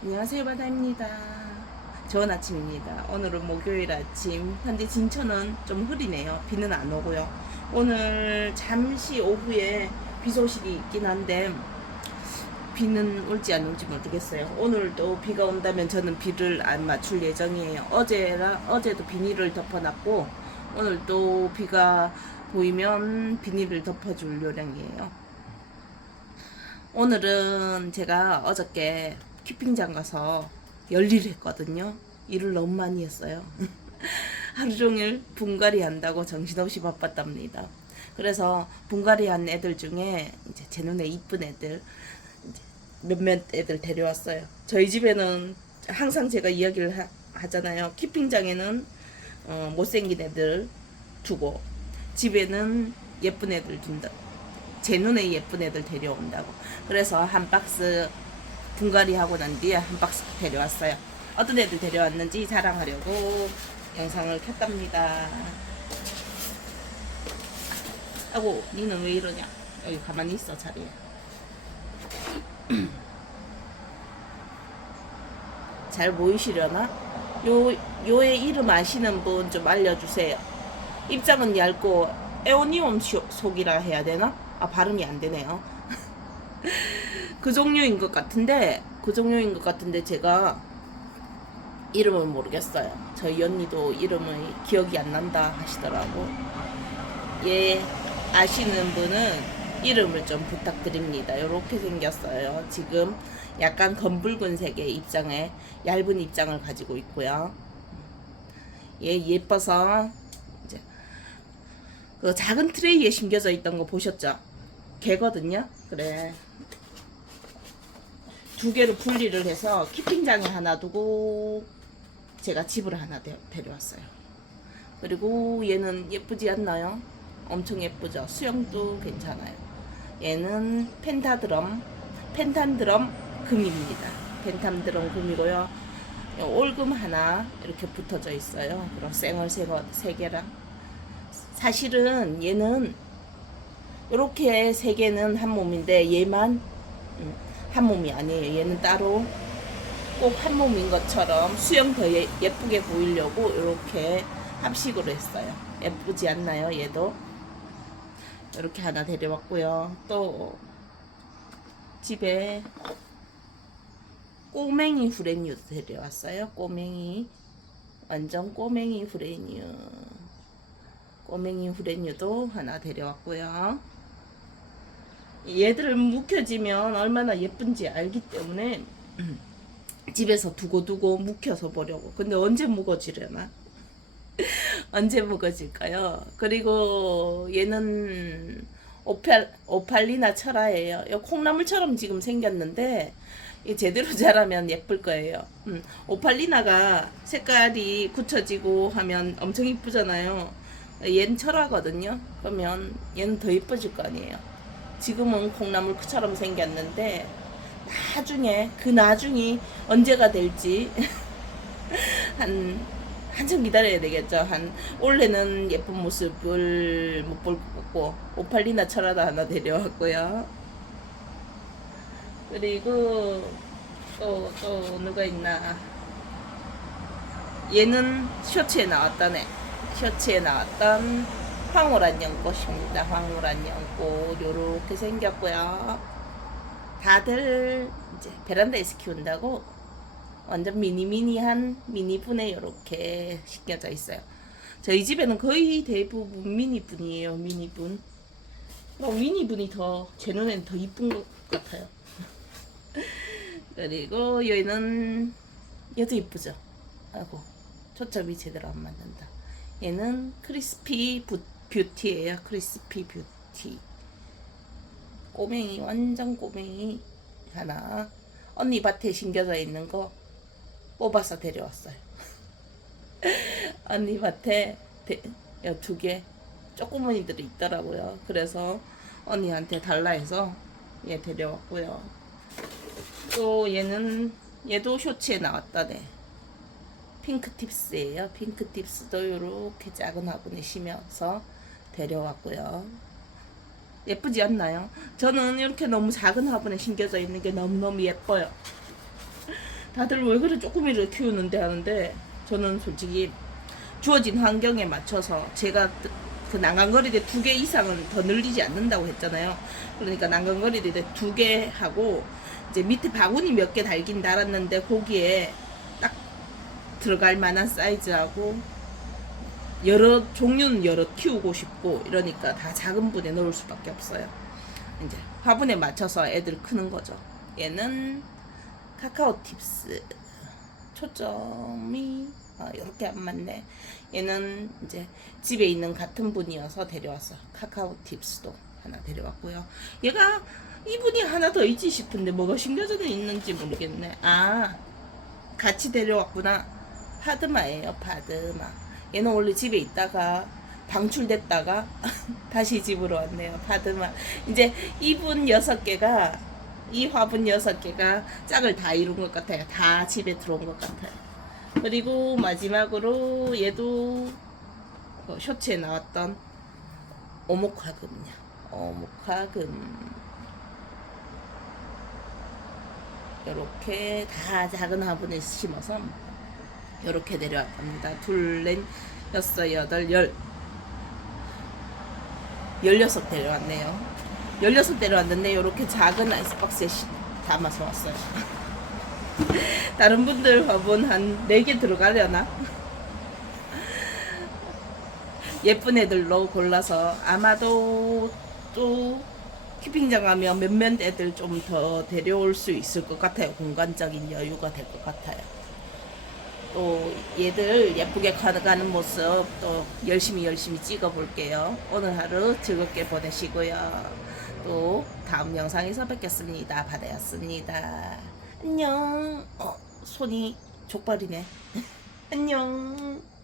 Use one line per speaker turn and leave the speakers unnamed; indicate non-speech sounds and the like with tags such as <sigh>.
안녕하세요 바다입니다. 좋은 아침입니다. 오늘은 목요일 아침. 현재 진천은 좀 흐리네요. 비는 안 오고요. 오늘 잠시 오후에 비 소식이 있긴 한데 비는 올지 안 올지 모르겠어요. 오늘도 비가 온다면 저는 비를 안 맞출 예정이에요. 어제라 어제도 비닐을 덮어놨고 오늘도 비가 보이면 비닐을 덮어줄 요량이에요. 오늘은 제가 어저께 키핑장 가서 열일을 했거든요. 일을 너무 많이 했어요. <laughs> 하루 종일 분갈이 한다고 정신없이 바빴답니다. 그래서 분갈이 한 애들 중에 이제 제 눈에 이쁜 애들 몇몇 애들 데려왔어요. 저희 집에는 항상 제가 이야기를 하, 하잖아요. 키핑장에는 어, 못생긴 애들 두고 집에는 예쁜 애들 둔다. 제 눈에 예쁜 애들 데려온다고. 그래서 한 박스 분갈이 하고 난 뒤에 한 박스 데려왔어요. 어떤 애들 데려왔는지 자랑하려고 영상을 켰답니다. 아고, 니는 왜 이러냐? 여기 가만히 있어, 자리에. <clears throat> 잘 보이시려나? 요, 요의 이름 아시는 분 좀 알려주세요. 입장은 얇고 에오니움 쇼- 속이라 해야 되나? 아 발음이 안 되네요. <laughs> 그 종류인 것 같은데 그 종류인 것 같은데 제가 이름을 모르겠어요. 저희 언니도 이름을 기억이 안 난다 하시더라고. 예 아시는 분은 이름을 좀 부탁드립니다. 이렇게 생겼어요. 지금 약간 검붉은색의 입장에 얇은 입장을 가지고 있고요. 예 예뻐서 이제 그 작은 트레이에 심겨져 있던 거 보셨죠? 개거든요. 그래. 두 개로 분리를 해서 키핑장에 하나 두고 제가 집을 하나 데, 데려왔어요. 그리고 얘는 예쁘지 않나요? 엄청 예쁘죠? 수영도 괜찮아요. 얘는 펜타드럼, 펜탄드럼 금입니다. 펜탄드럼 금이고요. 올금 하나 이렇게 붙어져 있어요. 쌩얼 쌩얼 세 개랑 사실은 얘는 이렇게 세 개는 한 몸인데 얘만 음, 한 몸이 아니에요. 얘는 따로 꼭 한 몸인 것처럼 수영 더 예, 예쁘게 보이려고 이렇게 합식으로 했어요. 예쁘지 않나요? 얘도 이렇게 하나 데려왔고요. 또 집에 꼬맹이 후레뉴도 데려왔어요. 꼬맹이 완전 꼬맹이 후레뉴 꼬맹이 후레뉴도 하나 데려왔고요. 얘들을 묵혀지면 얼마나 예쁜지 알기 때문에 집에서 두고두고 묵혀서 보려고. 근데 언제 묵어지려나? <laughs> 언제 묵어질까요? 그리고 얘는 오팔, 오팔리나 철화예요. 이 콩나물처럼 지금 생겼는데 이 제대로 <laughs> 자라면 예쁠 거예요. 음, 오팔리나가 색깔이 굳혀지고 하면 엄청 이쁘잖아요. 얘는 철화거든요. 그러면 얘는 더 이뻐질 거 아니에요. 지금은 콩나물처럼 생겼는데 나중에 그 나중이 언제가 될지 <laughs> 한 한참 기다려야 되겠죠. 한 올해는 예쁜 모습을 못볼것 같고 오팔리나 철화도 하나 데려왔고요. 그리고 또또 누가 있나? 얘는 셔츠에 나왔다네. 셔츠에 나왔던 황홀한 연꽃입니다. 황홀한 연꽃 요렇게 생겼고요. 다들 이제 베란다에서 키운다고 완전 미니미니한 미니분에 요렇게 심겨져 있어요. 저희 집에는 거의 대부분 미니분이에요. 미니분. 뭐 미니분이 더 제 눈에는 더 이쁜 것 같아요. <laughs> 그리고 얘는 얘도 이쁘죠. 아이고 초점이 제대로 안 맞는다. 얘는 크리스피 부, 뷰티예요. 크리스피 뷰티. 꼬맹이 완전 꼬맹이 하나 언니 밭에 심겨져 있는 거 뽑아서 데려왔어요. <laughs> 언니 밭에 두 개 조그머니들이 있더라고요. 그래서 언니한테 달라 해서 얘 데려왔고요. 또 얘는 얘도 쇼츠에 나왔다네. 핑크 팁스예요. 핑크 팁스도 이렇게 작은 화분에 심어서 데려왔고요. 예쁘지 않나요? 저는 이렇게 너무 작은 화분에 심겨져 있는 게 너무너무 예뻐요. 다들 왜 그래 조금이라도 키우는데 하는데 저는 솔직히 주어진 환경에 맞춰서 제가 그- 그 난간거리대 두 개 이상은 더 늘리지 않는다고 했잖아요. 그러니까 난간거리대 두 개 하고 이제 밑에 바구니 몇 개 달긴 달았는데 거기에 딱 들어갈 만한 사이즈하고 여러 종류는 여러 키우고 싶고 이러니까 다 작은 분에 넣을 수밖에 없어요. 이제 화분에 맞춰서 애들 크는 거죠. 얘는 카카오 팁스 초점이 아, 이렇게 안 맞네. 얘는 이제 집에 있는 같은 분이어서 데려왔어. 카카오 팁스도 하나 데려왔고요. 얘가 이분이 하나 더 있지 싶은데 뭐가 심겨져 있는지 모르겠네. 아 같이 데려왔구나. 파드마예요, 파드마. 얘는 원래 집에 있다가 방출됐다가 <laughs> 다시 집으로 왔네요, 파드마. 이제 이분 여섯 개가 이 화분 여섯 개가 짝을 다 이룬 것 같아요. 다 집에 들어온 것 같아요. 그리고 마지막으로 얘도 그 쇼츠에 나왔던 오목화금이야. 오목화금. 이렇게 다 작은 화분에 심어서 이렇게 내려왔답니다. 둘, 넷, 여섯, 여덟, 열. 열여섯 데려왔네요. 열여섯 데려왔는데 이렇게 작은 아이스박스에 시- 담아서 왔어요. <laughs> 다른 분들 화분 한네개 들어가려나? <laughs> 예쁜 애들로 골라서 아마도 또 키핑장 가면 몇몇 애들 좀 더 데려올 수 있을 것 같아요. 공간적인 여유가 될 것 같아요. 또 얘들 예쁘게 가는 모습 또 열심히 열심히 찍어 볼게요. 오늘 하루 즐겁게 보내시고요. 또 다음 영상에서 뵙겠습니다. 바다였습니다. 안녕. 어, 손이 족발이네. <laughs> 안녕.